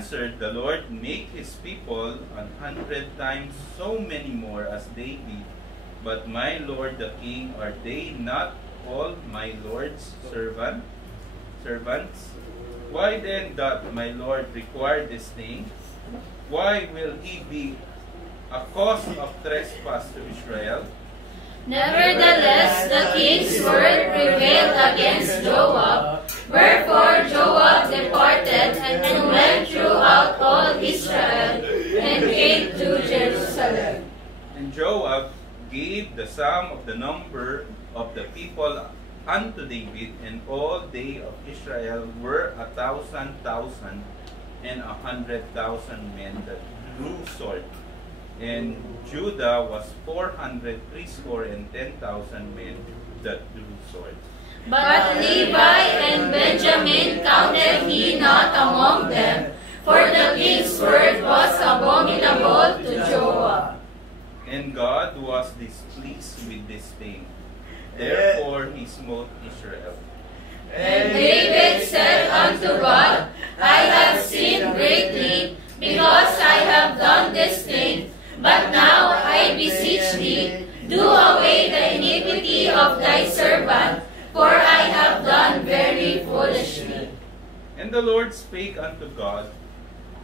answered, The Lord make his people 100 times so many more as they be. But my Lord the King, are they not all my Lord's servants? Why then doth my Lord require this thing? Why will he be a cause of trespass to Israel? Nevertheless, the king's word prevailed against Joab. Wherefore Joab departed and went throughout all Israel and came to Jerusalem. And Joab gave the sum of the number of the people unto David, and all they of Israel were 1,000,000 and 100,000 men that drew sword. And Judah was 410,000 men that drew swords. But Levi and Benjamin counted he not among them, for the king's word was abominable to Joab. And God was displeased with this thing. Therefore he smote Israel. And David said unto God, I have sinned greatly, because I have done this thing. But now I beseech thee, do away the iniquity of thy servant, for I have done very foolishly. And the Lord spake unto God,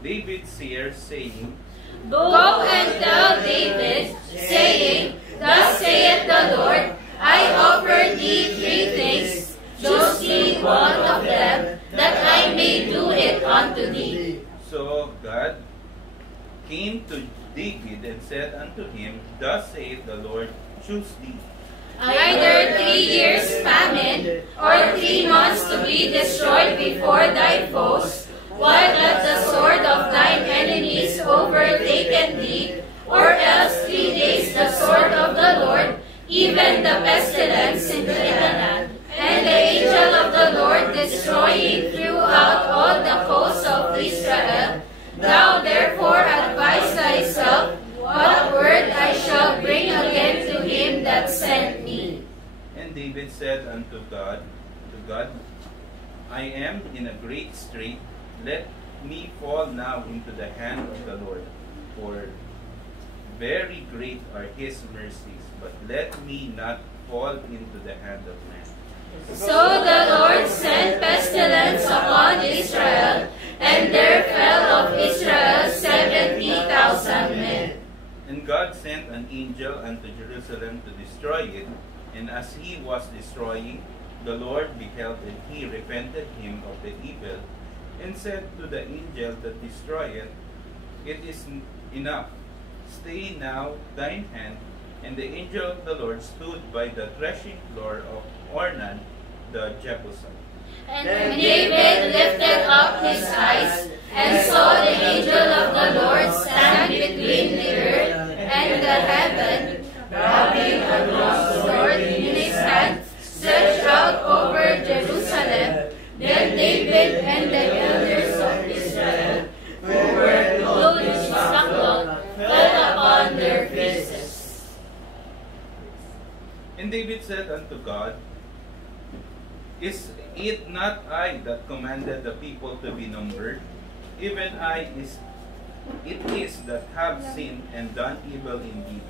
David's seer, saying, Go and tell David, saying, Thus saith the Lord, I offer thee 3 things, choose thee one of them, that I may do it unto thee. So God came to David and said unto him, Thus saith the Lord, choose thee. Either 3 years famine, or 3 months to be destroyed before thy foes, while that the sword of thine enemies overtaken thee, or else 3 days the sword of the Lord, even the pestilence in the land, and the angel of the Lord destroying throughout all the coasts of Israel. Thou therefore advise thyself what word I shall bring again to him that sent me. And David said unto God, I am in a great strait. Let me fall now into the hand of the Lord, for very great are his mercies, but let me not fall into the hand of man. So the Lord sent pestilence upon Israel, and there fell of Israel 70,000 men. And God sent an angel unto Jerusalem to destroy it, and as he was destroying, the Lord beheld, and he repented him of the evil, and said to the angel that destroyeth, It is enough, stay now thine hand. And the angel of the Lord stood by the threshing floor of Ornan the Jebusite. And David lifted up his eyes, and saw the angel of the Lord stand between the earth and the heaven, having a drawn sword in his hand, stretched out over Jerusalem. Then David and the elders of Israel, who were clothed in sackcloth, fell upon their faces. And David said unto God, Is it not I that commanded the people to be numbered? Even it is that have sinned and done evil indeed.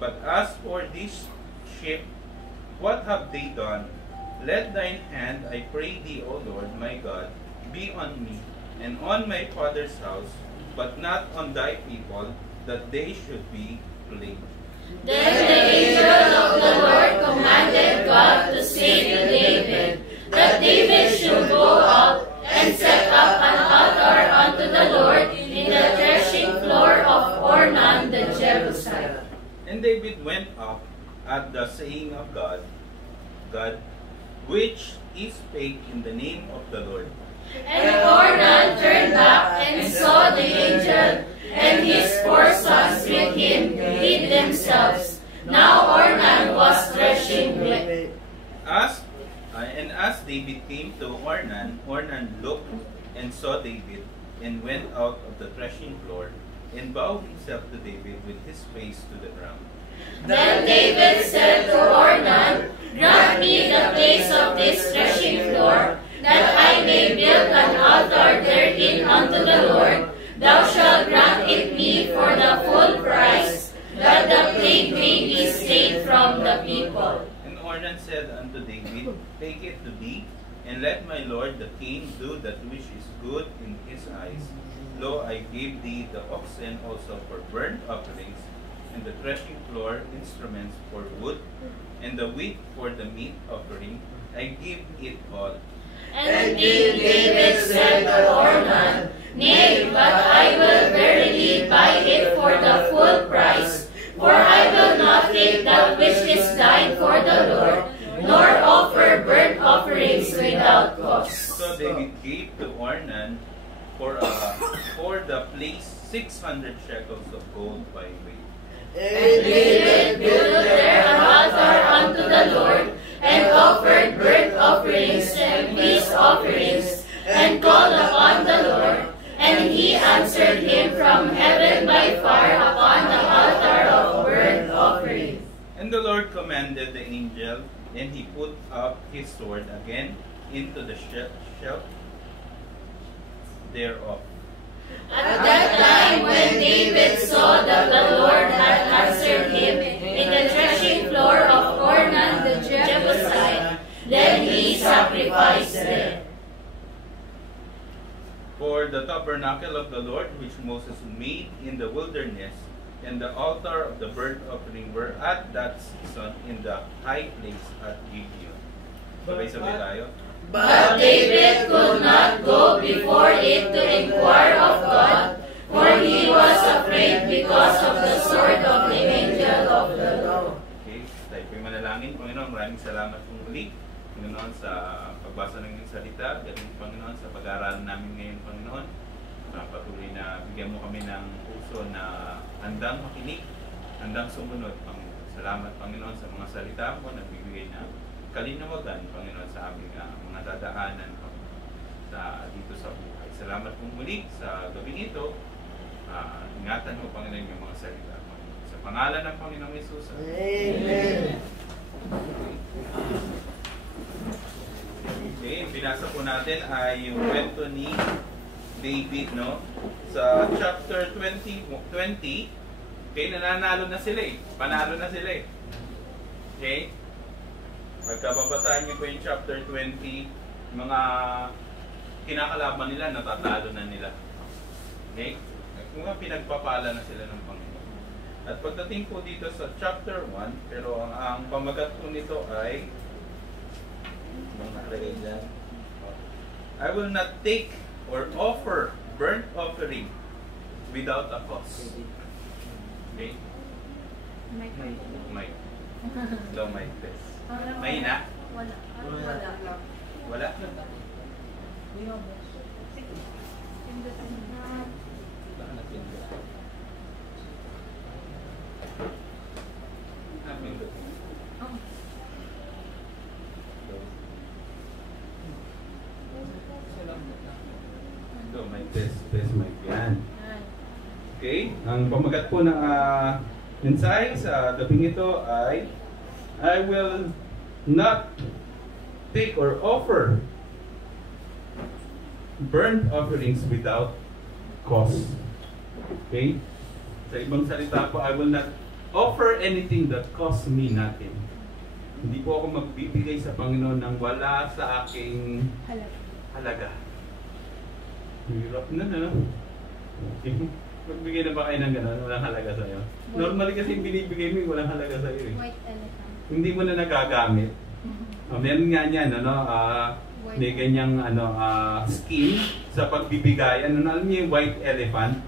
But as for these sheep, what have they done? Let thine hand, I pray thee, O Lord my God, be on me, and on my father's house, but not on thy people, that they should be plagued. Then the angel of the Lord commanded God to say to David, that David should go up and set up an altar unto the Lord in the threshing floor of Ornan the Jebusite. And David went up at the saying of God, which he spake in the name of the Lord. And Ornan turned back and saw the angel, and his 4 sons with him hid themselves. Now Ornan was threshing wheat. As David came to Ornan, Ornan looked and saw David, and went out of the threshing floor, and bowed himself to David with his face to the ground. Then David said to Ornan, Grant me the place of this threshing floor, that I may build an altar therein unto the Lord, which is good in his eyes. Lo, I gave thee the oxen also for burnt offerings, and the threshing floor instruments for wood, and the wheat for the meat offering. I give it all. And King David said to Ornan, Nay, but I will verily buy it for the full price, for I will not take that which is thine for the Lord, nor offer burnt offerings without cost. So David gave to Ornan for the place 600 shekels of gold by weight. And David built there an altar unto the Lord, and offered burnt offerings and peace offerings, and called upon the Lord. And he answered him from heaven by fire upon the altar of burnt offerings. And the Lord commanded the angel, and he put up his sword again into the sheath thereof. At that time, when David saw that the Lord had answered him in the threshing floor of Ornan the Jebusite, then he sacrificed there. For the tabernacle of the Lord, which Moses made in the wilderness, and the altar of the burnt offering were at that season in the high place at Gibeon. Sabay-sabay tayo. But David could not go before it to inquire of God, for he was afraid because of the sword of the angel of the Lord. Okay, tayo po'y manalangin. Panginoon, maraming salamat po muli, Panginoon, sa pagbasa ng iyong salita. Galing, Panginoon, sa pag-aaral namin ngayon, Panginoon. Patuloy na bigyan mo kami ng puso na handang makinig, handang sumunod, Panginoon. Salamat, Panginoon, sa mga salita mo na bibigay na kalinawagan, Panginoon, sa aming mga dadaanan dito sa buhay. Salamat po muli sa gabing ito. Ingatan mo, Panginoon, yung mga salita, Panginoon. Sa pangalan ng Panginoong Yesus. Amen. Okay, binasa po natin ay yung kwento ni David, no? Sa chapter 20, okay, nananalo na sila eh. Panalo na sila eh. Okay? Pagkababasahin niyo po yung chapter 20, mga kinakalaban nila, natatalo na nila. Okay? Mga pinagpapala na sila ng Panginoon. At pagdating po dito sa chapter 1, pero ang pamagat po nito ay I will not take or offer burnt offering without a cause. Okay? Mic. Low mic test. Mahina? Wala. Wala? Ito, mic test mic yan. Okay? Ang pamagat po ng mensahe sa gabing ito ay I will not take or offer burnt offerings without cause. Okay? Sa ibang salita po, I will not offer anything that costs me nothing. Hindi po ako magbibigay sa Panginoon ng wala sa aking halaga. Hirap na, no? Magbigay na ba kayo ng gano'n? Walang halaga sa'yo? Normally kasi binibigay mo yung walang halaga sa'yo eh. White elephant. Hindi mo na nagagamit. Meron nga niyan, may ganyang scheme sa pagbibigay. Alam niyo yung white elephant?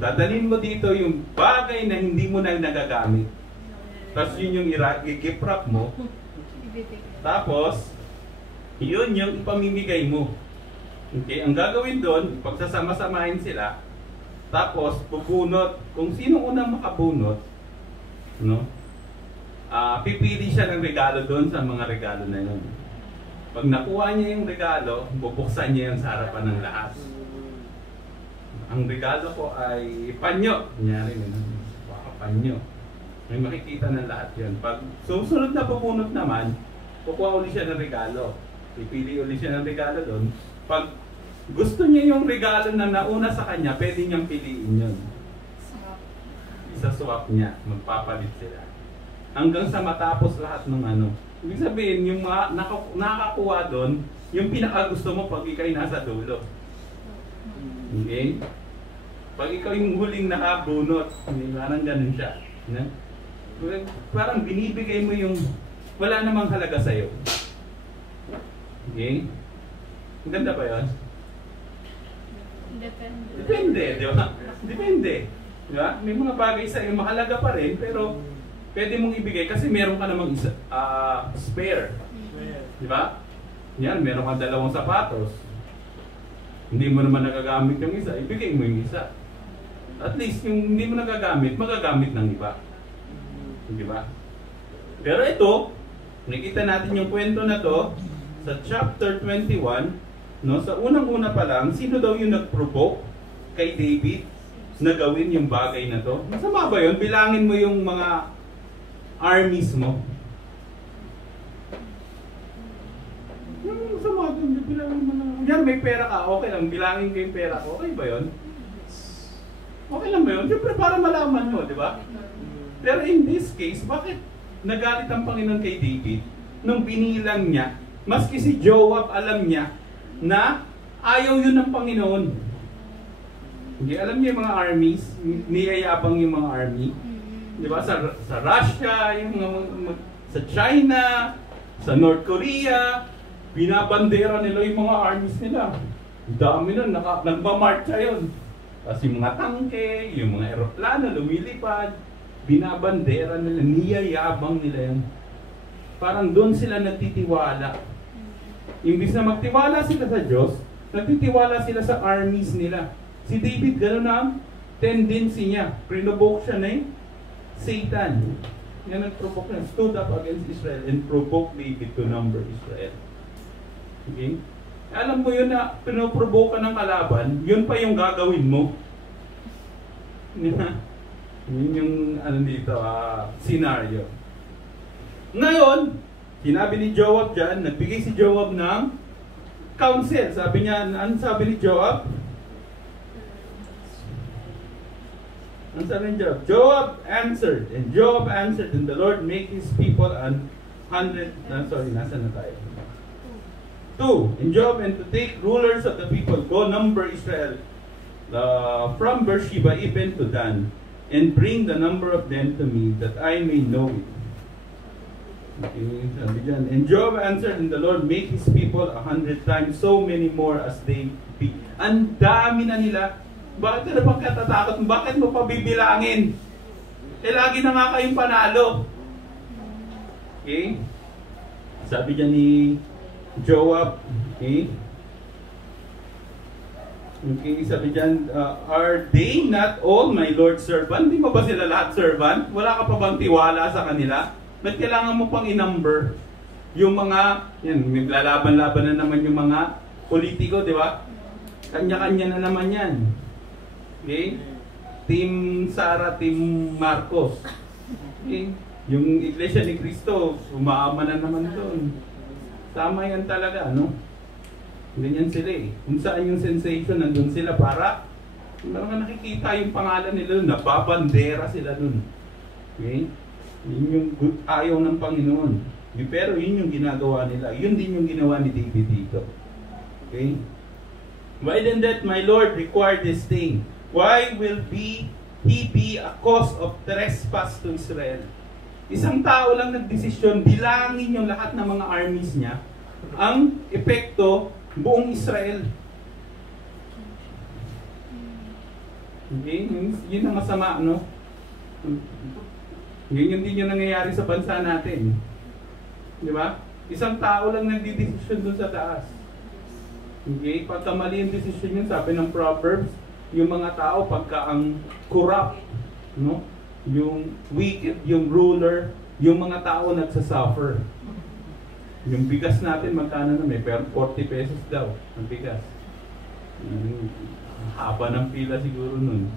Dadalhin mo dito yung bagay na hindi mo na nagagamit. Tapos yun yung i-gift wrap mo. Tapos, yun yung ipamimigay mo. Okay, ang gagawin doon, pagsasama-samahin sila, tapos bubunot, kung sino unang makabunot, no? Pipili siya ng regalo doon sa mga regalo na yun. Pag nakuha niya yung regalo, bubuksan niya yung sa harapan ng lahat. Ang regalo ko ay panyo. Kunyari, baka panyo. May makikita ng lahat yun. Pag susunod na bubunot naman, kukuha ulit siya ng regalo. Pipili ulit siya ng regalo doon. Pag gusto niya yung regalo na nauna sa kanya, pwede niyang piliin yun. Isa-swap niya, magpapalit sila. Hanggang sa matapos lahat ng Ibig sabihin, yung mga nakakuha doon, yung pinaka-gusto mo pag ikaw'y nasa dulo. Okay? Pag ikaw yung huling nakabunot, parang ganun siya. No? Parang binibigay mo yung wala namang halaga sa'yo. Okay? Ang ganda ba yun? Depende, di ba? Depende. Di ba? May mga bagay sa'yo mahalaga pa rin, pero pwede mong ibigay kasi meron ka namang spare. Di ba? Yan, meron ka 2 sapatos. Hindi mo naman nagagamit yung isa, ibigay mo yung isa. At least yung hindi mo nagagamit, magagamit ng iba. Di ba? Pero ito, nakita natin yung kwento na to sa chapter 21, no? Sa unang-una pa lang, sino daw yung nag-provoke kay David na gawin yung bagay na to? Masama ba yun? Bilangin mo yung mga armies mo. Masama doon, bilangin mo na. Yan, may pera ka, okay lang, bilangin ko yung pera ko. Okay ba yun? Okay lang ba yun? Siyempre para malaman mo, di ba? Pero in this case, bakit nagalit ang Panginoon kay David nung binilang niya, maski si Joab alam niya na ayaw yun ng Panginoon. Hindi, alam niya yung mga armies, niyayabang yung mga army. Di ba? Sa Russia, sa China, sa North Korea, binabandera nila yung mga armies nila. Dami nun, nagmamarcha yun. Kasi yung mga tangke, yung mga eroplano, lumilipad, binabandera nila, niyayabang nila yan. Parang doon sila nagtitiwala. Imbis na magtiwala sila sa Diyos, nagtitiwala sila sa armies nila. Si David, gano'n ang tendency niya. Pinovoke siya na Satan. Yan nag-provoke niya. Stood up against Israel and provoked David to number Israel. Okay? Alam mo yun na pinoprovoke ka ng kalaban, yun pa yung gagawin mo. Yun yung dito, scenario. Ngayon, sinabi ni Joab dyan, nagbigay si Joab ng counsel. Sabi niya, ano sabi ni Joab? Ano sabi ni Joab? Joab answered, and the Lord make his people 100, nasa na tayo? 2. And Joab, and to take rulers of the people, go number Israel from Beersheba even to Dan, and bring the number of them to me, that I may know it. Okay, sabi dyan. And Joab answered, and the Lord make his people 100 times so many more as they be. Ang dami na nila. Bakit ka naman katatakot? Bakit mo pa bibilangin? Lagi na nga kayong panalo. Okay? Sabi dyan ni Joab, okay? Okay, sabi dyan, are they not all my Lord's servant? Di ba sila lahat servant? Wala ka pa bang tiwala sa kanila? Ba't kailangan mo pang i-number yung mga, yan, naglalaban-laban na naman yung mga politiko, di ba? Kanya-kanya na naman yan. Okay? Team Sara, Team Marcos. Okay? Yung Iglesia ni Cristo, umaama na naman doon. Tama yan talaga, no? Ganyan sila eh. Kung saan yung sensation, nandun sila para mga nakikita yung pangalan nila doon, nababandera sila doon. Okay? Yun yung ayaw ng Panginoon. Pero yun yung ginagawa nila. Yun din yung ginawa ni David dito. Okay? Why then that my Lord require this thing? Why will he be a cause of trespass to Israel? Isang tao lang nagdesisyon, bilangin yung lahat ng mga armies niya, ang epekto buong Israel. Okay? Yun ang masama, no? Yun din yung nangyayari sa bansa natin. Di ba? Isang tao lang nagdidesisyon dun sa taas. Okay? Pagka mali yung desisyon yun, sabi ng Proverbs, yung mga tao pagka ang corrupt, no? Yung wicked, yung ruler, yung mga tao nagsasuffer. Yung bigas natin, magkano na may? Pero 40 pesos daw ang bigas. Haba ng pila siguro nun.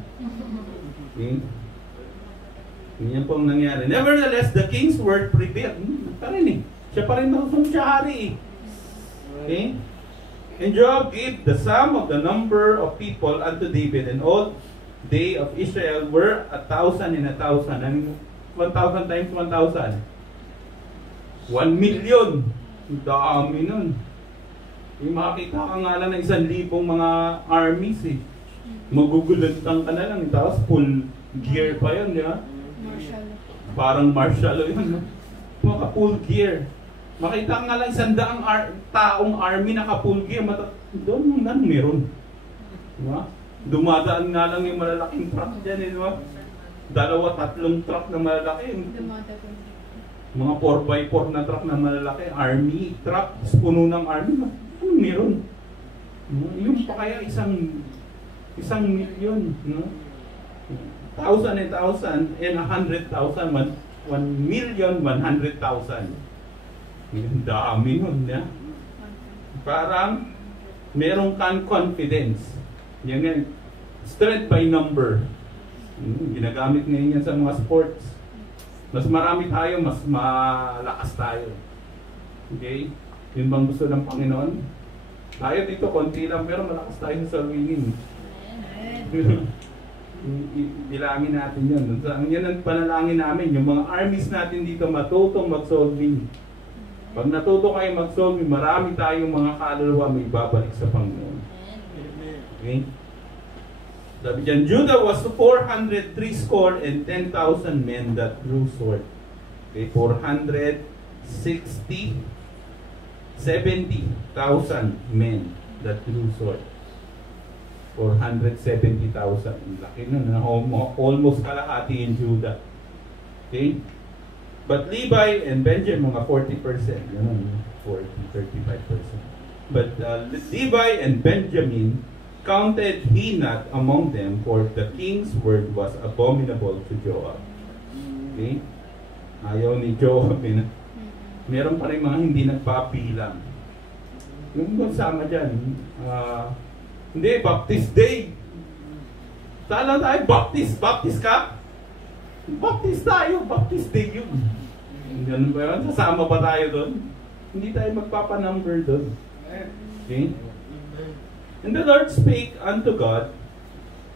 Okay? Yan pong nangyari. Nevertheless, the king's word prevailed. Pa rin eh. Siya pa rin siya-hari eh. Okay? And Joab gave the sum of the number of people unto David, and all they of Israel were 1,000 and 1,000. And 1,000 times 1,000. 1,000,000. Dami nun. Makakita ka nga lang ng 1,000 mga armies eh. Magugulantang ka na lang, tapos full gear pa yun, di ba? Marshall. Parang martial law yun, no? Mga full gear. Makita ka nga lang 100 taong army naka-full gear, doon nang meron. Di ba? Dumadaan nga lang yung malalaking truck dyan, di ba? 2-3 truck na malalaki. Mga 4x4 na truck na malalaki, army truck, puno ng army. Anong meron? Yung pa kaya isang milyon, no? 1,000 and 1,000 and 100,000, 1,100,000. Ang dami nun, ya? Parang merong kang confidence. Yan nga, strength by number. Ginagamit ngayon yan sa mga sports. Mas marami tayo, mas malakas tayo. Okay? Yun bang gusto ng Panginoon? Tayo dito, konti lang, pero malakas tayo sa winning. Bilangin natin yun. Yan ang panalangin namin. Yung mga armies natin dito matutong mag-solving. Pag natuto kayo mag-solving, marami tayong mga kaluluwa may babalik sa Panginoon. Okay? Sabi dyan, Judah was 403 score and 10,000 men that drew sword. Okay, 470,000 men that drew sword. 470,000. Laki nun, almost kalahati in Judah. Okay? But Levi and Benjamin, mga 40%. 35%. But Levi and Benjamin counted he not among them, for the king's word was abominable to Joab. Okay? Ayaw ni Joab. Meron pa rin mga hindi nagpapilang. Yung sama dyan, hindi, Baptist Day. Saan tayo? Baptist ka? Baptist tayo, Baptist Day yun. Ganun ba yun? Sasama ba tayo doon? Hindi tayo magpapanumber doon. Okay? And the Lord spake unto God,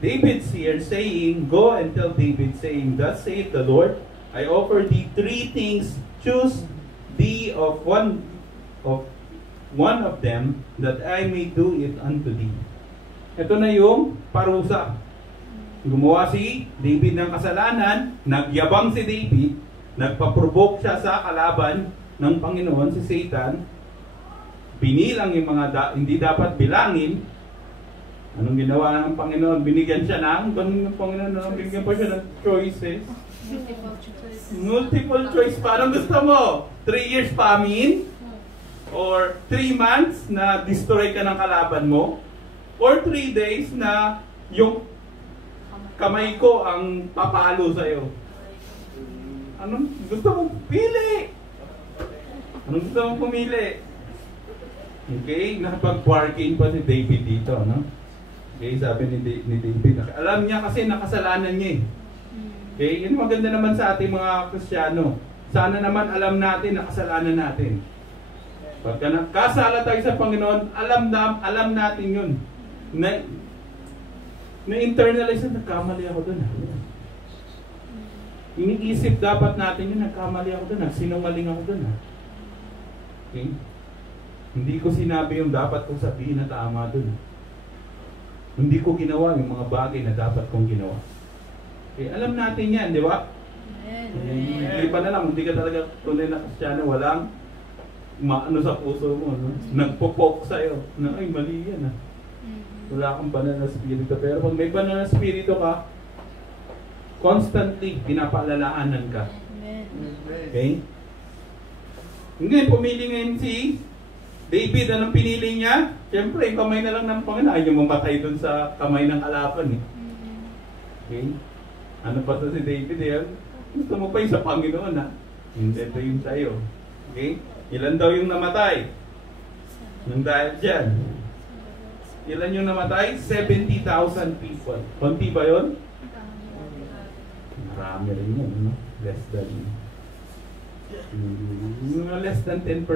David's here, saying, Go and tell David, saying, Thus saith the Lord, I offer thee 3 things, choose thee of one of them, that I may do it unto thee. Ito na yung parusa. Gumawa si David ng kasalanan, nagyabang si David, nagpaprovoke siya sa kalaban ng Panginoon, si Satan, binilang yung mga hindi dapat bilangin. Anong ginawa ng Panginoon? Binigyan siya ng, ganun ng Panginoon, binigyan pa siya ng choices. Multiple choice. Parang gusto mo? 3 years famine? Or 3 months na destroy ka ng kalaban mo? Or 3 days na yung kamay ko ang papalo sa'yo? Anong gusto mong pili? Anong gusto mong pumili? Okay, nakapag-bargain pa si David dito, no? Okay, sabi ni David, alam niya kasi nakasalanan niya eh. Okay, yun maganda naman sa ating mga Kristiyano. Sana naman alam natin na kasalanan natin. Pagka nagkasala tayo sa Panginoon, alam natin yun. Na-internalize na nagkamali ako doon. Iniisip dapat natin yun, nagkamali ako doon. Sinungaling ako doon. Okay? Hindi ko sinabi yung dapat kong sabihin na tama doon. Hindi ko ginawa yung mga bagay na dapat kong ginawa. Okay, alam natin yan, di ba? Hindi pa na lang, hindi ka talaga tunay na Kristiyano, walang maano sa puso mo, no? Nagpo-poke sa'yo, na ay mali yan, wala kang banal na spirito. Pero pag may banal na spirito ka, constantly pinapaalalaanan ka. Okay? Hindi, pumili ngayon si David, anong pinili niya? Siyempre, kamay na lang ng Panginoon. Ayaw mamatay dun sa kamay ng kalaban eh. Okay? Ano pa to si David eh? Gusto mo pa yung sa Panginoon ha? Hindi, ito yung sa'yo. Okay? Ilan daw yung namatay? Nang dahil dyan. Ilan yung namatay? 70,000 people. Konti ba yun? Marami rin yun. No? Less than 10%.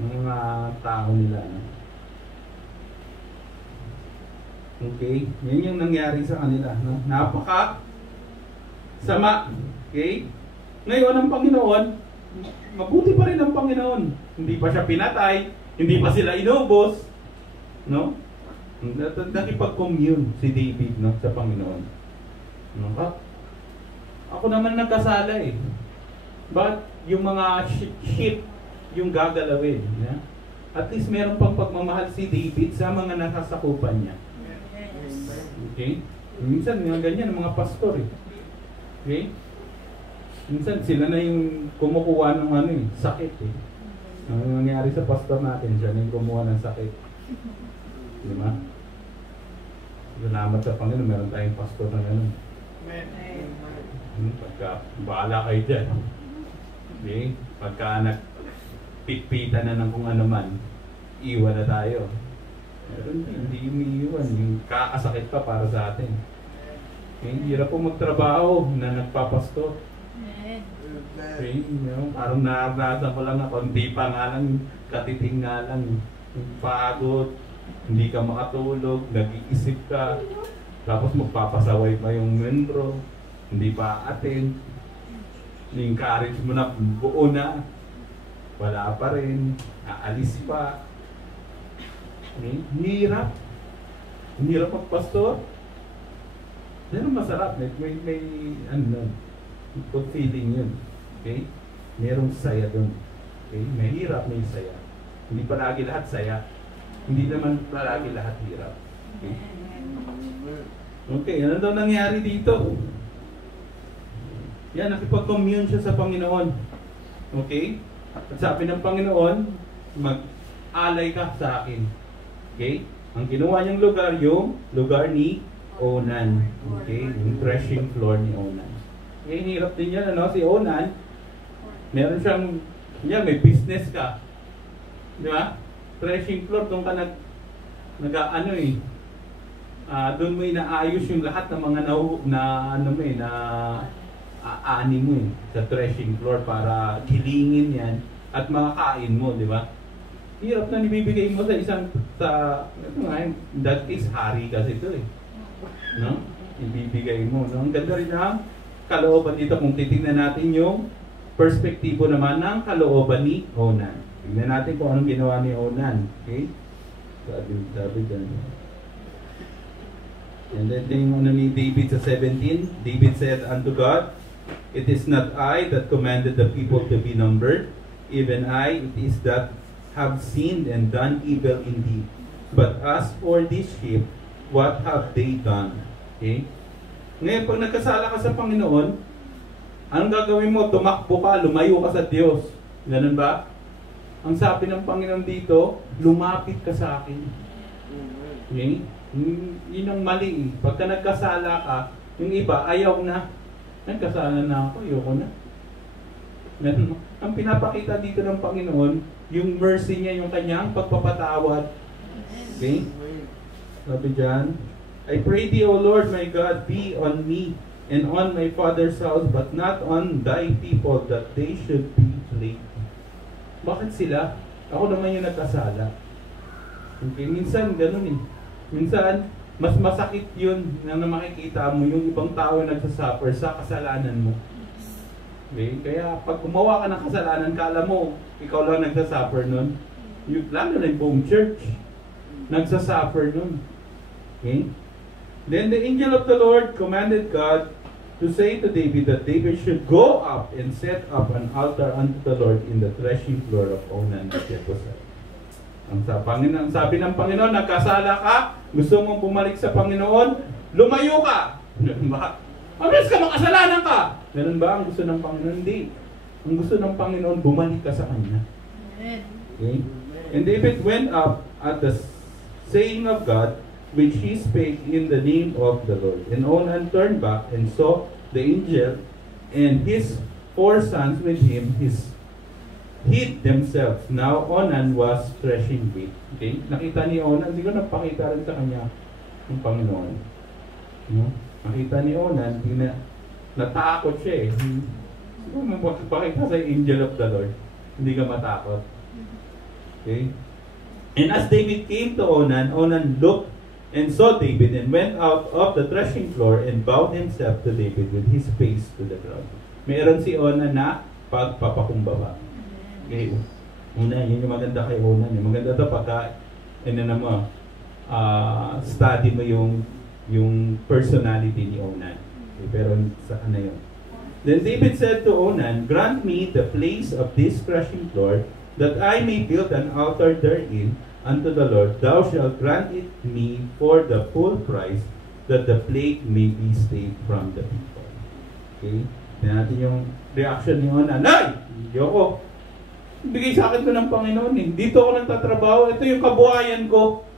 Mga tao nila. Okay? Yan yung nangyari sa kanila. No? Napaka sama. Okay? Ngayon ang Panginoon, mabuti pa rin ang Panginoon. Hindi pa siya pinatay, Hindi pa sila inubos. No? Nakipag-commune si David, no, sa Panginoon. No? Ako naman nagkasala eh. But yung mga sheep yung gagalawin. Yeah? At least meron pang pagmamahal si David sa mga nakasakupan niya. Okay? Minsan mga ganyan, mga pastor eh. Okay? Minsan sila na yung kumukuha ng sakit eh. Ang nangyari sa pastor natin, siya na yung kumuha ng sakit. Di ba? Salamat sa Panginoon, meron tayong pastor na gano'n. Pagka, bahala kayo dyan. Okay? Pagka nagpitpitan na ng kung ano man, iwan na tayo. Pero hindi umiiwan. Yung kakasakit pa para sa atin. Okay? Hirap po magtrabaho na nagpapastor. Okay? Parang naranasan ko lang na konti pa nga lang, katiting nga lang. Yung pagod, hindi ka makatulog, nag-iisip ka, tapos magpapasaway pa yung membro, hindi pa attend, encourage mo na buo na, wala pa rin, aalis pa. Okay? Hirap. Hirap magpastor. Pero masarap, may good feeling yun. Okay? Merong saya dun. Okay? Mahirap, may saya. Hindi palagi lahat saya. Hindi naman palagi lahat hirap. Okay? Okay, ano daw nangyari dito? Yan, nakipag-commune siya sa Panginoon. Okay? At sabi ng Panginoon, mag-alay ka sa akin. Okay? Ang ginawa niyang lugar, yung lugar ni Onan. Okay? Yung threshing floor ni Onan. Okay, hirap din yan, ano? Si Onan, meron siyang, yan, may business ka. Di ba? Threshing floor, doon ka doon mo inaayos yung lahat ng mga aani mo sa threshing floor para kilingin yan at makakain mo, di ba? Hirap na nibibigay mo sa isang, that is hari kasi ito eh. No? Ibibigay mo. No? Ang ganda rin ang kalooban dito kung titingnan natin yung perspektibo naman ng kalooban ni Onan. Tingnan natin kung anong ginawa ni Onan. Okay? Sabi dyan. And then yung ni David sa 17, David said unto God, "It is not I that commanded the people to be numbered, even I it is that have sinned and done evil indeed. But as for these sheep, what have they done?" Okay? Ngayon, pag nagkasala ka sa Panginoon, anong gagawin mo? Tumakbo ka, lumayo ka sa Diyos. Ganun ba? Ang sabi ng Panginoon dito, lumapit ka sa akin. Okay? Yun ang mali. Pagka nagkasala ka, yung iba, ayaw na. Nagkasala na ako, ayoko na. Ang pinapakita dito ng Panginoon, yung mercy niya, yung kanyang pagpapatawad. Okay? Sabi dyan, "I pray thee, O Lord my God, be on me and on my father's house, but not on thy people, that they should be plagued." Bakit sila? Ako naman yung nagkasala. Okay? Minsan, ganun eh. Minsan, mas masakit yun na makikita mo yung ibang tao na nagsasuffer sa kasalanan mo. Okay? Kaya pag gumawa ka ng kasalanan, kala mo, ikaw lang nagsasuffer nun. Lalo na yung buong church, nagsasuffer nun. Okay? Then the angel of the Lord commanded God to say to David that David should go up and set up an altar unto the Lord in the threshing floor of Onan the Jebusite. Ang sabi ng Panginoon, nagkasala ka, gusto mong bumalik sa Panginoon, lumayo ka. Mabilis ka, makasalanan ka. Ganun ba ang gusto ng Panginoon? Hindi. Ang gusto ng Panginoon, bumalik ka sa Kanya. Okay? And David went up at the saying of God, which he spake in the name of the Lord. And Onan turned back and saw the angel and his 4 sons with him, hid themselves. Now Onan was threshing wheat. Okay? Nakita ni Onan, siguro napakita rin sa kanya ng Panginoon. No? Nakita ni Onan, natakot siya eh. Siguro magpakita sa angel of the Lord. Hindi ka matakot. Okay? And as David came to Onan, Onan looked and saw David and went out of the threshing floor and bowed himself to David with his face to the ground. Meron si Onan na pagpapakumbaba. Okay. Una, yun yung maganda kay Onan. Maganda ito pagka, study mo yung personality ni Onan. Okay, pero sa na yun. Then David said to Onan, "Grant me the place of this threshing floor, that I may build an altar therein unto the Lord. Thou shalt grant it me for the full price, that the plague may be stayed from the people." Okay? Tignan natin yung reaction ni Onan. Ay! Yoko! Bigay sa akin ito ng Panginoon. Dito ako nagtatrabaho. Ito yung kabuhayan ko.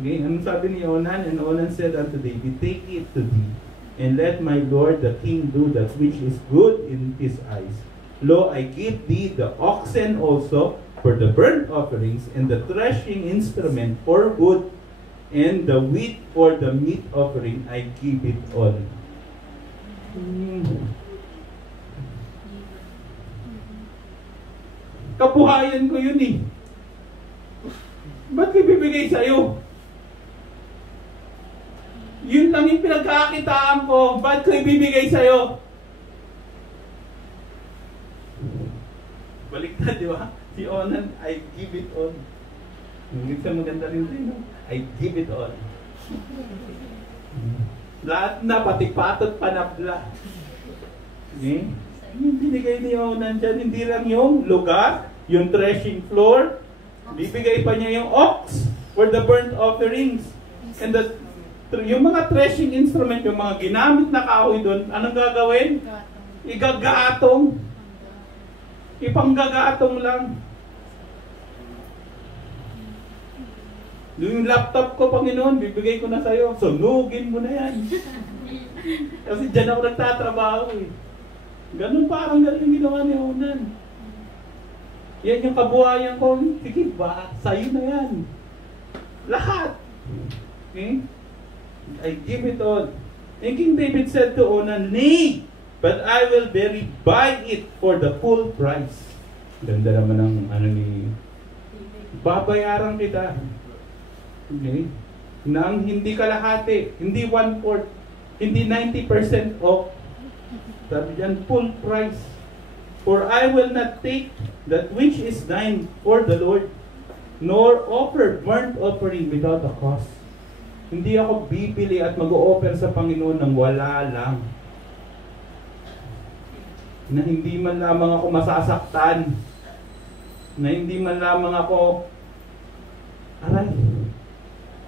Okay? Anong sabi ni Onan? And Onan said unto David, "Take it to thee, and let my lord the king do that which is good in his eyes. Lo, I give thee the oxen also for the burnt offerings, and the threshing instrument for wood, and the wheat for the meat offering. I give it all." Kabuhayan ko yun eh. Ba't ibibigay sa'yo? Yun lang yung pinagkakitaan ko. Ba't ko ibibigay sa'yo? Baliktad, di ba? Si Onan, I give it all. Hindi sa maganda rin rin, no? I give it all. Lahat na, pati patot panabla. Okay? Yung binigay ni Onan dyan, hindi lang yung lugar, yung threshing floor, bibigay pa niya yung ox for the burnt offerings. And yung mga threshing instrument, yung mga ginamit na kahoy doon, anong gagawin? Igagatong. Ipanggagatong lang. Yung laptop ko, Panginoon, bibigay ko na sa'yo. Sunugin mo na yan. Kasi dyan ako nagtatrabaho eh. Ganun parang ganun yung ginawa ni Onan. Yan yung kabuhayan ko. Sige ba, sa'yo na yan. Lahat. Okay? I give it all. And King David said to Onan, "Nay, but I will buy it for the full price." Ganda naman ng babayaran kita. Okay? Nang hindi kalahati, hindi 1/4, hindi 90% off. Sabi diyan, full price. "For I will not take that which is thine for the Lord, nor offer burnt offering without a cost." Hindi ako bibili at mag-o-offer sa Panginoon ng wala lang. Na hindi man lamang ako masasaktan. Na hindi man lamang ako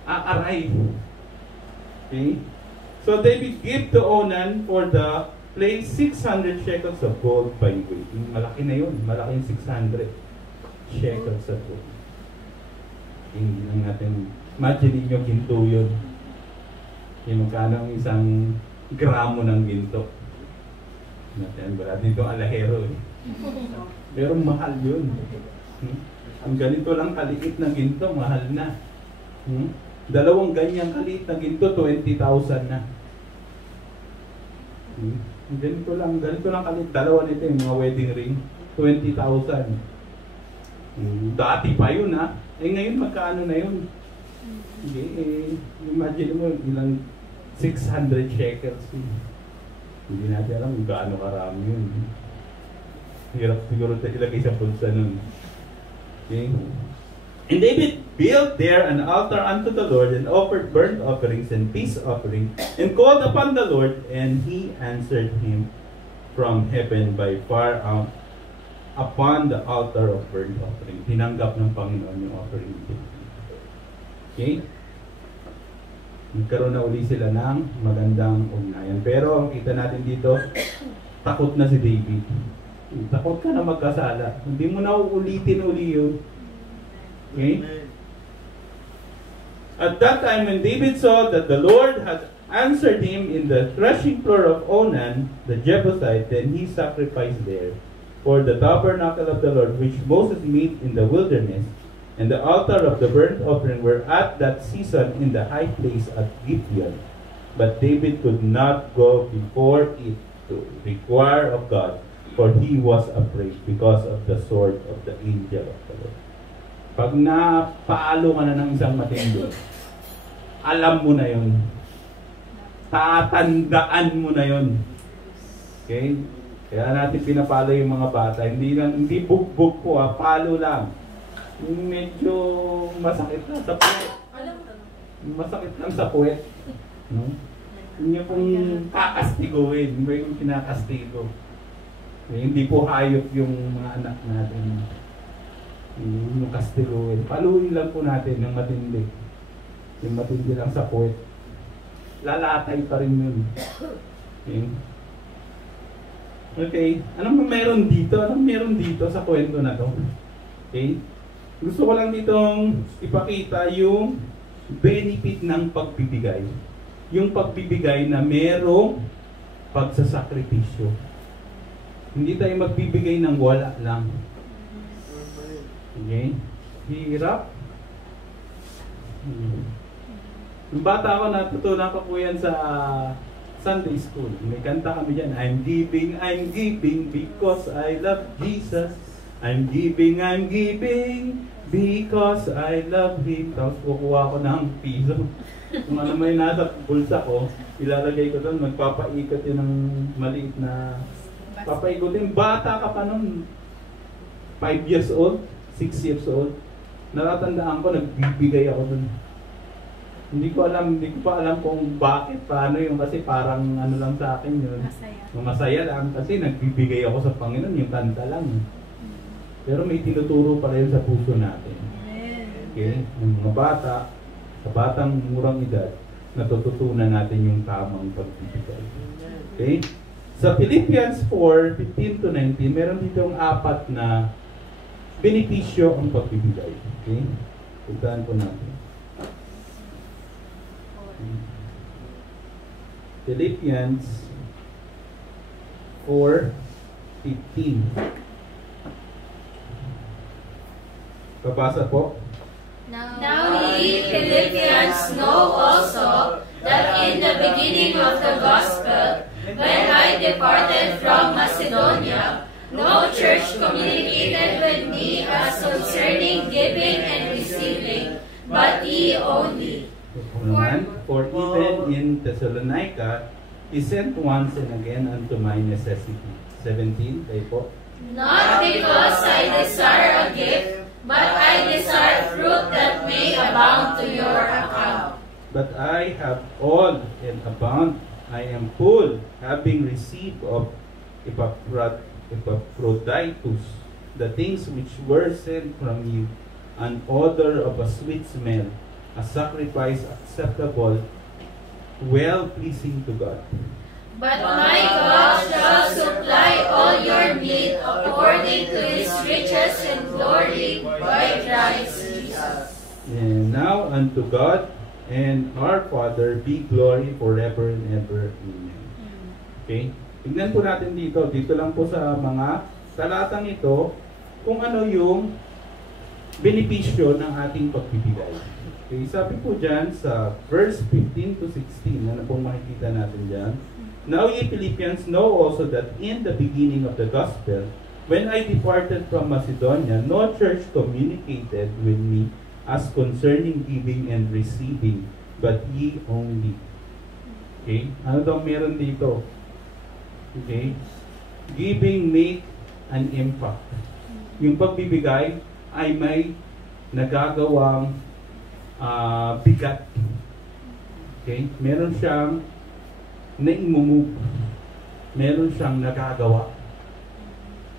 aaray. Okay? So David gave to Onan for the place 600 shekels of gold by weight. Malaki na yun. Malaki yung 600 shekels of gold. Hindi lang natin, imagine nyo ginto yun. Yung magkano ang isang gramo ng ginto. Natin, wala dito alahero eh. Pero mahal yun. Ang ganito lang kaliit na ginto, mahal na. Dalawang ganyang kaliit na ginto, 20,000 na. Ganito lang kaliit. Dalawa nito yung mga wedding ring, 20,000. Dati pa yun ha. Ngayon magkaano na yun? Okay, imagine mo ilang 600 shekels. Hindi natin alam kung gaano karami yun. Hirap siguro ilagay sa pulsa nun. Okay? And David built there an altar unto the Lord, and offered burnt offerings and peace offerings, and called upon the Lord, and He answered him from heaven by fire out upon the altar of burnt offering. Tinanggap ng Panginoon yung offering ni David. Okay? Nagkaroon na uli sila ng magandang ugnayan. Pero ang kita natin dito, takot na si David. Takot ka na magkasala. Hindi mo na uulitin uli yun. Okay? At that time, when David saw that the Lord had answered him in the threshing floor of Onan, the Jebusite, then he sacrificed there for the tabernacle of the Lord, which Moses made in the wilderness, and the altar of the burnt offering were at that season in the high place at Gibeon. But David could not go before it to require of God, for he was afraid because of the sword of the angel of the Lord. Pag napaalo ka na ng isang matindi, alam mo na yun. Tatandaan mo na yun. Okay? Kaya natin pinapalo yung mga bata. Hindi bugbog po, palo lang. Medyo masakit lang sa puwet. Masakit lang sa puwet. No? Hindi pong kakastiguin. Hindi yung kinakastigo. Hindi po hayop yung mga anak natin. Yung kastiguin. Paluin lang po natin ng matindi. Yung matindi lang sa puwet. Lalatay pa rin yun. Okay. Anong meron dito? Anong meron dito sa kwento na to? Okay. Gusto ko lang ditong ipakita yung benefit ng pagbibigay. Yung pagbibigay na merong pagsasakripisyo. Hindi tayo magbibigay ng wala lang. Okay? Hirap. Yung bata ako, natutunan ko po yan sa Sunday school. May kanta kami dyan, I'm giving because I love Jesus. I'm giving because I love Him. Tapos kukuha ko ng piso. Kung ano may nasa bulsa ko, ilalagay ko doon, magpapaikot yun ng maliit na papaikutin. Bata ka pa nun, 5 years old, 6 years old. Natatandaan ko, nagbibigay ako doon. Hindi ko pa alam kung bakit, paano yun, kasi parang ano lang sa akin yun. Masaya lang, kasi nagbibigay ako sa Panginoon, yung kanta lang. Pero may tinuturo pa rin sa puso natin. Okay? Yung mga bata, sa batang murang edad, natututunan natin yung tamang pagbibigay. Okay? Sa Philippians 4:15-19, meron ditong 4 na benepisyo ang pagbibigay. Okay? Puntahan po natin. Philippians 4:15. Babasa po. Now ye Philippians know also that in the beginning of the gospel, when I departed from Macedonia, no church communicated with me as concerning giving and receiving, but ye only. For even in Thessalonica, he sent once and again unto my necessity. 17, kayo po. Not because I desire a gift, but I desire fruit that may abound to your account. But I have all and abound. I am full, having received of Epaphroditus the things which were sent from you, an odor of a sweet smell, a sacrifice acceptable, well-pleasing to God. But my God shall supply all your need according to His riches and glory by Christ Jesus. And now unto God and our Father be glory forever and ever. Amen. Okay? Tignan po natin dito. Dito lang po sa mga talatang ito kung ano yung benepisyo ng ating pagbibigay. Okay, sabi po dyan sa verse 15-16, ano pong makikita natin dyan. Now ye Philippians know also that in the beginning of the gospel, when I departed from Macedonia, no church communicated with me as concerning giving and receiving, but ye only. Okay? Ano daw meron dito? Okay? Giving make an impact. Yung pagbibigay ay may nagagawang bigat. Okay? Meron siyang na-move. Meron siyang nagagawa.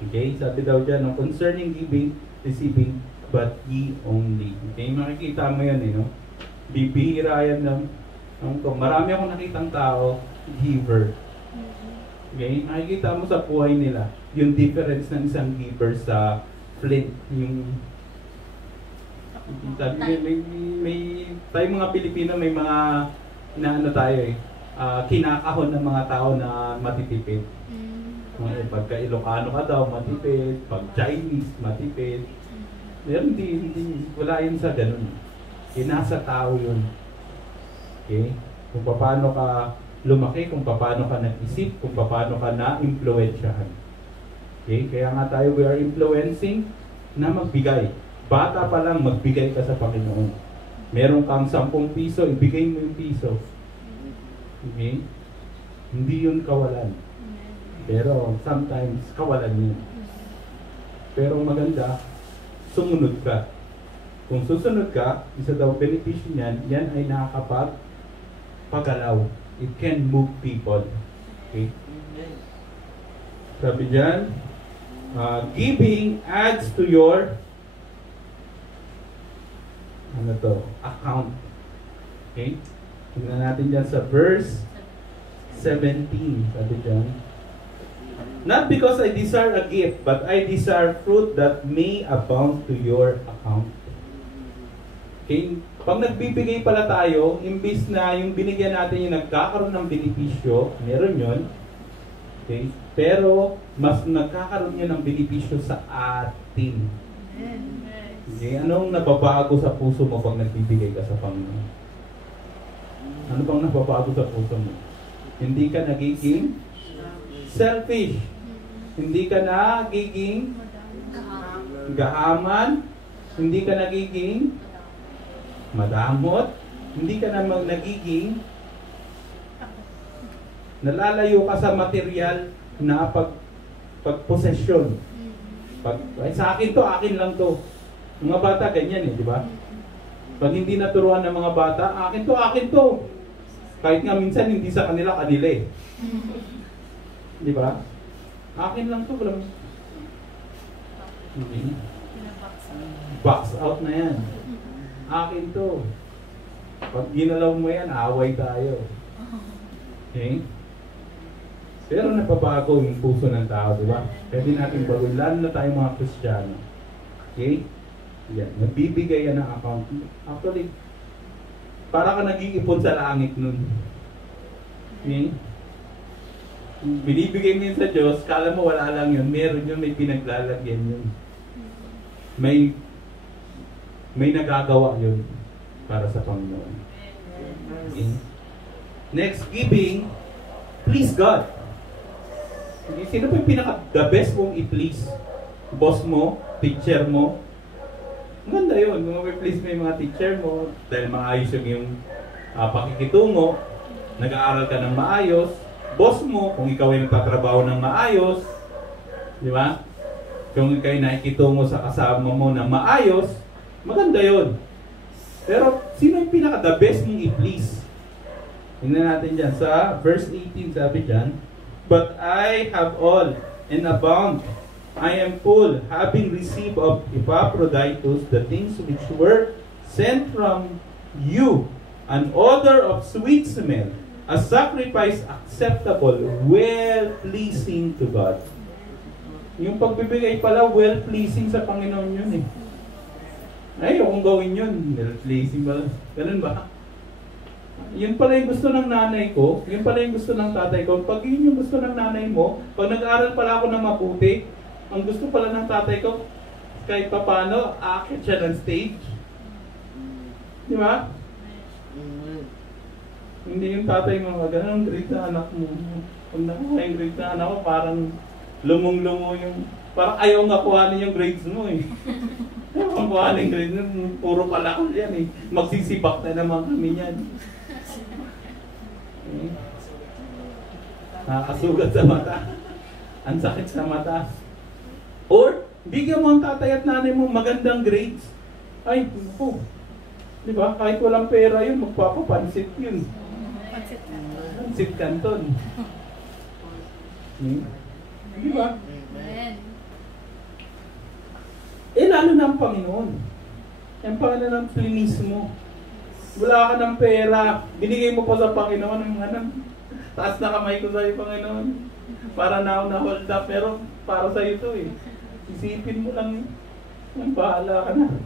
Okay? Sabi daw dyan, no? Concerning giving, receiving, but ye only. Okay? Makikita mo yan, no? Bibihira yan ng marami akong nakitang tao, giver. Okay? Makikita mo sa buhay nila yung difference ng isang giver sa flint. Yung sabi, may tayo mga Pilipino, may mga inaano tayo kinakahon ng mga tao na matitipid. Pagka Ilocano ka daw, matipid. Pag Chinese, matipid. Pero hindi, wala yun sa ganun. Nasa tao yun. Okay? Kung paano ka lumaki, kung paano ka nag-isip, kung paano ka na-impluensyahan. Okay? Kaya nga tayo, we are influencing na magbigay. Bata pa lang, magbigay ka sa Panginoon. Meron kang 10 piso, ibigay mo yung piso. Okay? Hindi yun kawalan. Pero sometimes, kawalan yun. Pero maganda, sumunod ka. Kung susunod ka, isa daw benepisyo niyan, yan ay nakakapagpagalaw. It can move people. Okay? Sabi dyan, giving adds to your account. Okay? Tingnan natin dyan sa verse 17. Sabi dyan, not because I desire a gift, but I desire fruit that may abound to your account. Okay? Pag nagbibigay pala tayo, imbis na yung binigyan natin yung nagkakaroon ng benepisyo, meron yun. Okay? Pero, mas nagkakaroon yun ng benepisyo sa atin. Okay? Anong nababago sa puso mo pag nagbibigay ka sa Panginoon? Ano bang nababago sa puso mo? Hindi ka nagiging selfish. Hindi ka nagiging gahaman. Hindi ka nagiging madamot. Hindi ka naman nagiging nalalayo ka sa material na pagposesyon. Sa akin to, akin lang to. Mga bata ganyan di ba? Pag hindi naturuan ng mga bata, akin to. Kahit nga minsan hindi sa kanila eh. Di ba? Akin lang to, walang box out na yan. Akin to. Pag ginalaw mo yan, away tayo. Okay? Pero napabago yung puso ng tao, di ba? Pwede natin bago, lalo na tayong mga Kristiyano. Okay? Yan, nagbibigay yan ng account. Actually, para ka nag-iipon sa langit nun. Okay? Binibigay mo yun sa Diyos, kala mo wala lang yun, meron yun, may pinaglalagyan yun. May nagagawa yun para sa Panginoon. Okay? Next, giving, please God. Sino pa yung the best mong i-please? Boss mo, teacher mo. Maganda yun, kung i-please mo yung mga teacher mo, dahil maayos yung pakikitungo, nag-aaral ka ng maayos, boss mo, kung ikaw ay nagtatrabaho ng maayos, di ba? Kung ikaw ay nakikitungo sa kasama mo na maayos, maganda yun. Pero, sino yung pinaka-the best mong i-please? Tingnan natin dyan sa verse 18, sabi dyan, but I have all and abound. I am full, having received of Epaphroditus the things which were sent from you, an odor of sweet smell, a sacrifice acceptable, well-pleasing to God. Yung pagbibigay pala, well-pleasing sa Panginoon yun eh. Ay, kung gawin yun, well-pleasing pala. Ganun ba? Yun pala yung gusto ng nanay ko, yun pala yung gusto ng tatay ko. Pag yun yung gusto ng nanay mo, pag nag-aaral pala ako ng mabuti, ang gusto pala ng tatay ko, kahit pa paano, aakit siya ng stage. Di ba? Hindi yung tatay mo, ganun grade na anak mo. Pag nakuha yung grade na anak ko, parang lumong-lumo yung, parang ayaw nga kuhanin yung grades mo eh. Ayaw kuhanin yung grades mo, puro pala ko yan eh. Magsisibak na naman kami yan. Nakakasugat sa mata. Ang sakit sa mata. Or, bigyan mo ang tatay at nanay mo magandang grades. Ay, po. Di ba? Kahit walang pera yun, magpapapansit yun. Pansit Canton. Di ba? Eh, lalo na ang Panginoon. Ang Panginoon ang plinis mo. Wala ka ng pera, binigay mo pa sa Panginoon ng taas na kamay ko sa iyo, Panginoon. Para na hold up, pero para sa iyo to eh. Isipin mo lang, bahala ka na.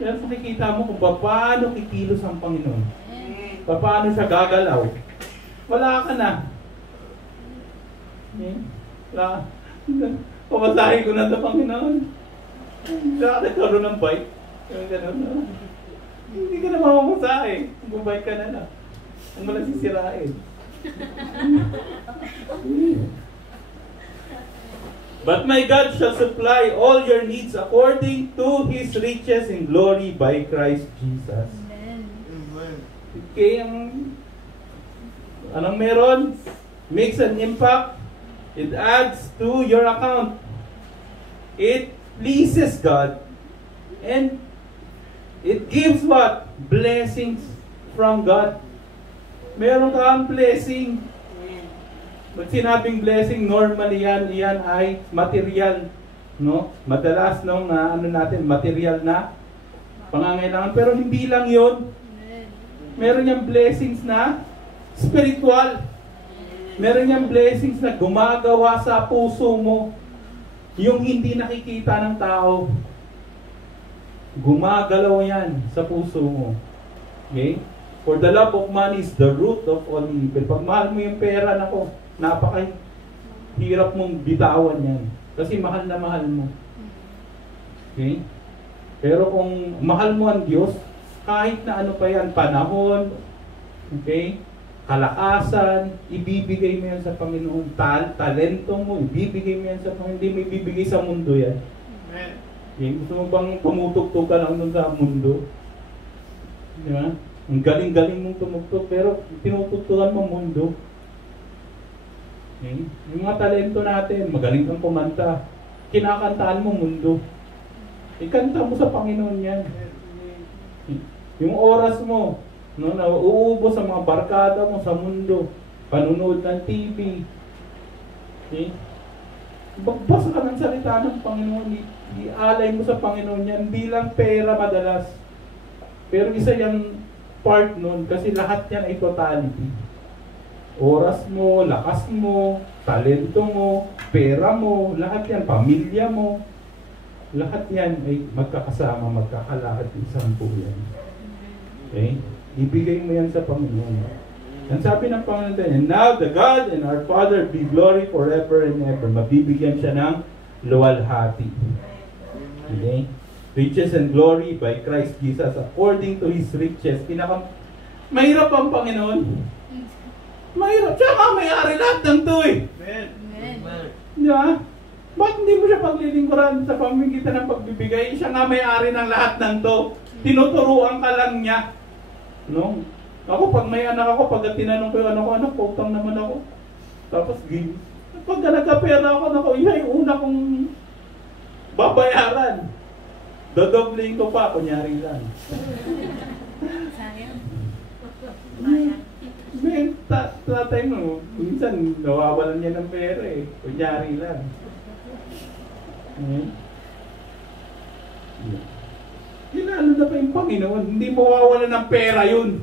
Pero nakikita mo kung paano kikilos ang Panginoon. Paano siya gagalaw. Wala ka na. Wala. Pamasahin ko na sa Panginoon. Hindi ka nagkaroon ng bike. Ganun. Hindi ka na mamamasahe. Bubay ka na lang. Ang walang sisirain. But my God shall supply all your needs according to His riches in glory by Christ Jesus. Amen. Okay, anong meron? Makes an impact. It adds to your account. It pleases God. And it gives what? Blessings from God. Meron kang blessing. Pag sinabing blessing, normally yan ay material. No? Madalas material na pangangailangan. Pero hindi lang yun. Meron niyang blessings na spiritual. Meron niyang blessings na gumagawa sa puso mo. Yung hindi nakikita ng tao. Gumagalaw yan sa puso mo. Okay? For the love of money is the root of all evil. Pag mahal mo yung pera, napaka-hirap mong bitawan yan. Kasi mahal na mahal mo. Okay? Pero kung mahal mo ang Diyos, kahit na ano pa yan, panahon, okay, kalakasan, ibibigay mo yan sa Panginoon. Talento mo, ibibigay mo yan sa Panginoon. Hindi mo ibibigay sa mundo yan. Okay? Gusto mo bang tumutugtog ka lang dun sa mundo? Di ba? Ang galing-galing mong tumugtog, pero tinutugtugan mo mundo. Okay? Yung mga talento natin, magaling kang kumanta. Kinakantaan mo mundo. Ikanta mo sa Panginoon yan. Yung oras mo, no, na uubos sa mga barkada mo sa mundo, panunood ng TV. Okay? Magbasa ka ng salita ng Panginoon, ialay mo sa Panginoon yan, hindi lang pera madalas. Pero isa yung part nun, kasi lahat yan ay totality. Oras mo, lakas mo, talento mo, pera mo, lahat yan, pamilya mo, lahat yan ay magkakasama, magkakalahad, isang buyan. Okay? Ibigay mo yan sa Panginoon. And sabi ng Panginoon tayo, and now the God and our Father be glory forever and ever. Mabibigyan siya ng luwalhati. Okay? Riches and glory by Christ Jesus according to His riches. Mahirap ang Panginoon. Mahirap. Siya nga may-ari lahat ng to eh. Amen. Diba? Bakit hindi mo siya paglilingkuran sa pamamagitan ng pagbibigay? Siya nga may-ari ng lahat ng to. Tinuturuan ka lang niya. No? Ako, pag may anak ako, pag tinanong ko yung anak ko, anak, pautang naman ako. Tapos, pag nagkapera ako, yan yung una kong babayaran. Dodobling ko pa, kunyari lang. Sayang. May tatay mo, minsan nawawalan niya ng pera eh. Kunyari lang. Lalo na pa yung Panginoon, hindi mawawalan ng pera yun.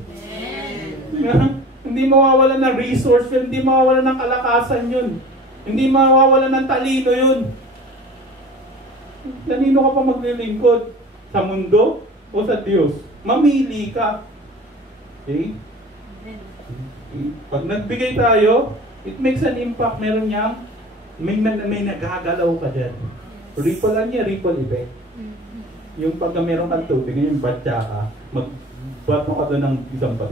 Hindi mawawalan ng resource yun, hindi mawawalan ng kalakasan yun. Hindi mawawalan ng talino yun. Kanino ka pa maglilingkod? Sa mundo o sa Diyos? Mamili ka. Okay? Pag nagbigay tayo, it makes an impact. Meron niyang, may nagagalaw ka dyan. Ripple lang niya, ripple effect. Yung pagka meron kang tubig, yung batya ka, magbato ka doon ng isang bat.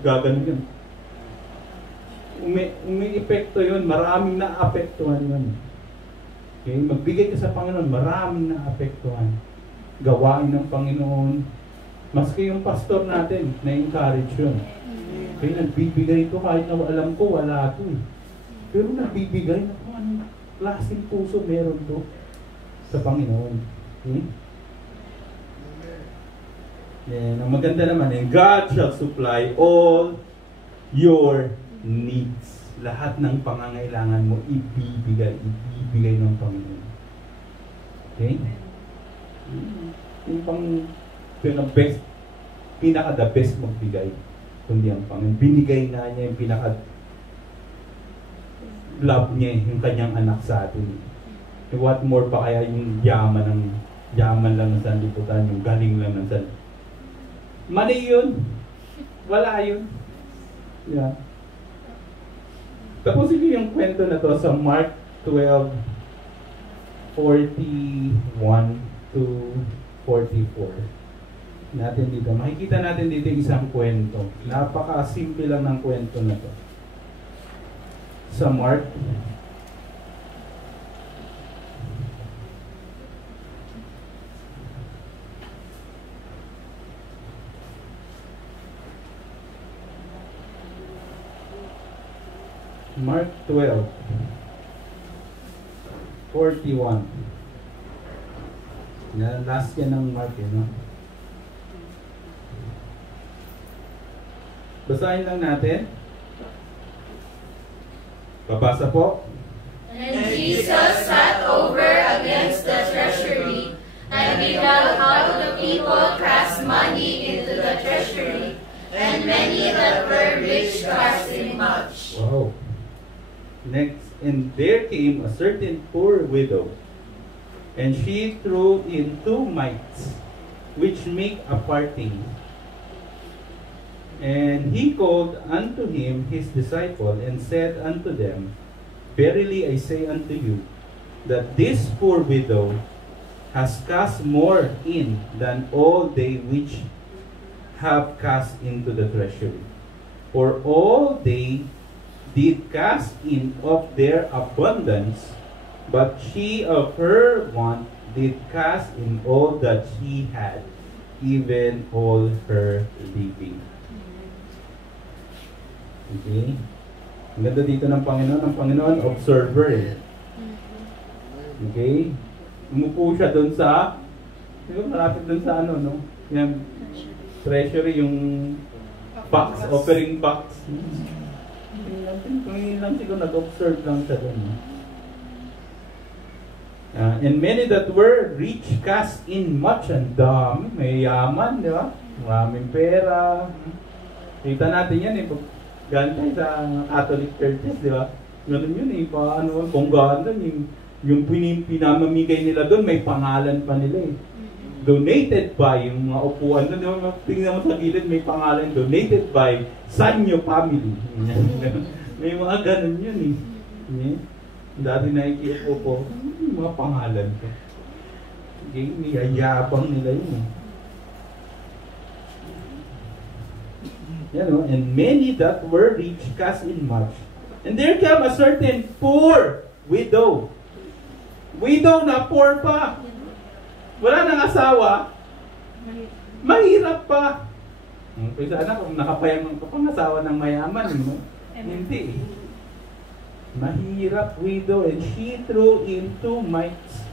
Gaganon yun. Umi-epekto yun, maraming na-apektuhan yun. Okay? Magbigay ka sa Panginoon, maraming na-apektuhan. Gawain ng Panginoon. Maski yung pastor natin, na-encourage yun. Okay, nagbibigay ito kahit na alam ko, wala ito eh. Pero nagbibigay na kung anong klaseng puso meron to sa Panginoon. Okay? Then, ang maganda naman, and God shall supply all your needs. Lahat ng pangangailangan mo, ibibigay ng Panginoon. Okay? Yung pinaka-the best magbigay, kundi ang Panginoon. Binigay na niya yung pinaka-love niya, yung kanyang anak sa atin. What more pa kaya yung yaman lang ng sanlibutan, yung galing lang ng sanlibutan. Mali yun. Wala yun. Yeah. Tapusin ko yung kwento na to sa Mark 12:41 to 44. Natin dito. Makikita natin dito isang kwento. Napaka-simple lang ng kwento na to. Sa Mark Mark 12. 41. Yan, last yan ng Mark, no? Basahin lang natin. Babasa po. And Jesus sat over against the treasury, and beheld how the people cast money into the treasury, and many that were rich cast in much. Wow. Next, and there came a certain poor widow, and she threw in 2 mites, which make a parting. And he called unto him his disciple, and said unto them, Verily I say unto you, that this poor widow has cast more in than all they which have cast into the treasury. For all they did cast in of their abundance, but she of her want did cast in all that she had, even all her living. Okay? Ang ganda dito ng Panginoon. Ang Panginoon, observer eh. Okay? Umupo siya doon sa, siguro malapit doon sa ano, no? Yung treasury, yung box, offering box. Kung yun lang siguro, nag-observe lang siya doon. And many that were rich cast in much, and dami, may yaman, di ba? Maraming pera. Kita natin yan eh, pag galing tayo sa Catholic churches, di ba? Ganun yun eh, paano, kung gano'n, yung pinamamigay nila doon, may pangalan pa nila eh. Donated by, yung mga upuan doon, di ba? Tingnan mo sa gilid, may pangalan, donated by Sanyo family. May mga ganun yun eh. Dati nakikiupo po, yung mga pangalan ko. Niyayabang nila yun eh. You know, and many that were rich cast in much. And there came a certain poor widow. Widow na poor pa. Wala nang asawa. Mahirap pa. Kaya sana kung nakapayang kapangasawa ng mayaman, no? Hindi. Mahirap widow, and she threw in 2 mites.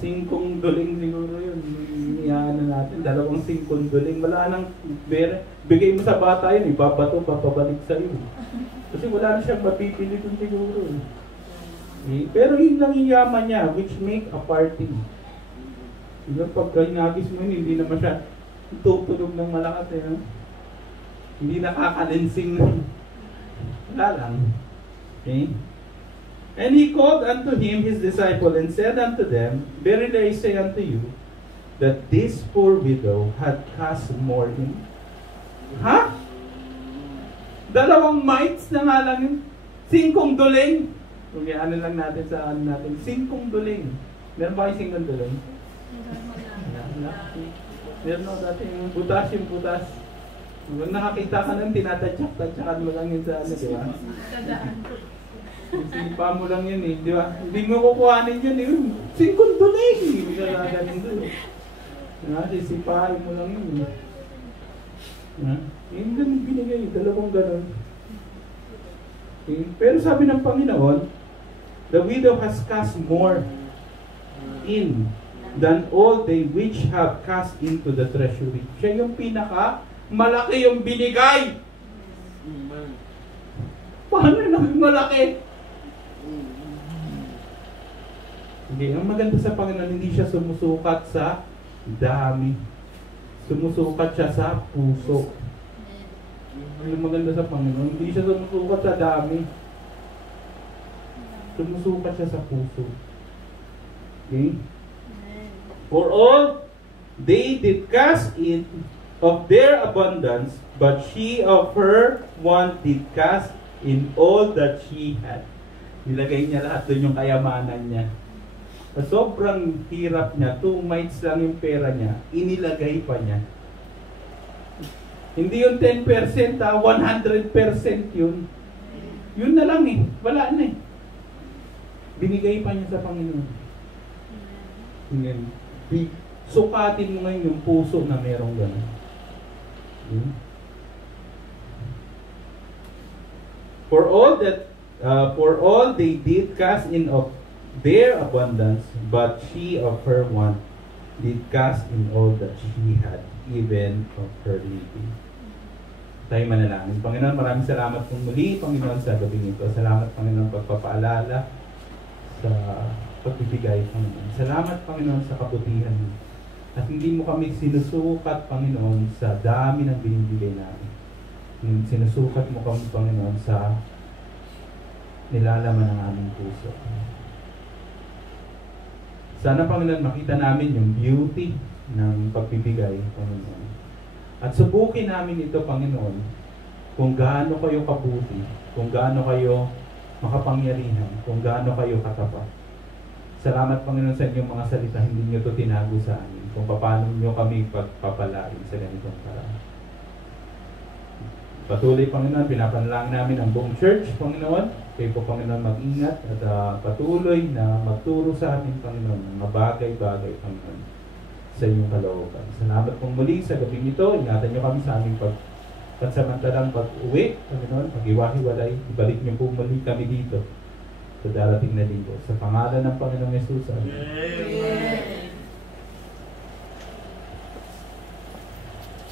5 duling siguro yun. Iyaano natin, 2 duling. Wala nang bigay mo sa bata yun, ibabato, papabalik sa iyo. Kasi wala na siyang mapipili kung siguro. Pero yun lang yung yaman niya, which make a party. Pagka inagis mo yun, hindi naman siya tutulog ng malakas eh. No? Hindi nakakalinsing. Wala lang. Okay? And he called unto him his disciple, and said unto them, Verily I say unto you, that this poor widow had cast more in. Ha? 2 mites na nga lang yun. 5 duling. Okay, ano lang natin sa ano natin. 5 duling. Meron ba kayo 5 duling? Meron ako dati yung butas. Kung nakakita ka nun, tinatadyak-tadyakan mo lang yun sa ano, di ba? Sipa mo lang yun eh, di ba? Hindi mo kukuhanin yun eh. 5 duling! Hindi ka gaganin doon. Sisipahin mo lang yun eh. Yung ganun binigay, 2 ganun. Okay. Pero sabi ng Panginoon, the widow has cast more in than all they which have cast into the treasury. Siya yung malaki yung binigay. Paano naging malaki? Hindi, ang maganda sa Panginoon, hindi siya sumusukat sa dami. Sumusukat siya sa puso. Ang maganda sa Panginoon, hindi siya sumusukat sa dami. Sumusukat siya sa puso. Okay? For all they did cast in of their abundance, but she of her want did cast in all that she had. Nilagay niya lahat doon yung kayamanan niya. Sa sobrang hirap niya, 2 mites lang yung pera niya, inilagay pa niya. Hindi yung 10%, 100% yun. Yun na lang eh, wala na eh. Binigay pa niya sa Panginoon. Sukatin mo ngayon yung puso na merong gano'n. For all that For all they did cast in of their abundance, but she of her want did cast in all that she had, even of her living. Tayo manalangin. Panginoon, maraming salamat kung muli, Panginoon, sa gabing ito. Salamat, Panginoon, pagpapaalala sa pagbibigay, Panginoon. Salamat, Panginoon, sa kabutihan mo. At hindi mo kami sinusukat, Panginoon, sa dami ng binibigay namin. Sinusukat mo kami, Panginoon, sa nilalaman ng aming puso. Sana, Panginoon, makita namin yung beauty ng pagbibigay, Panginoon. At subukin namin ito, Panginoon, kung gaano kayo kabuti, kung gaano kayo makapangyarihan, kung gaano kayo katapat. Salamat, Panginoon, sa inyong mga salita. Hindi niyo ito tinago sa amin. Kung paano niyo kami pagpapalain sa ganitong paraan. Patuloy, Panginoon, pinapanalangin namin ang buong church, Panginoon. Kayo po, Panginoon, mag-ingat at patuloy na magturo sa atin, Panginoon, ng mga bagay-bagay, Panginoon, sa inyong kalooban. Salamat pong muli sa gabing ito. Ingatan niyo kami sa aming pansamantalang pag-uwi, Panginoon, pag-iwahiwalay. Ibalik niyo po muli kami dito sa darating na linggo. Sa pangalan ng Panginoong Yesus. Amen.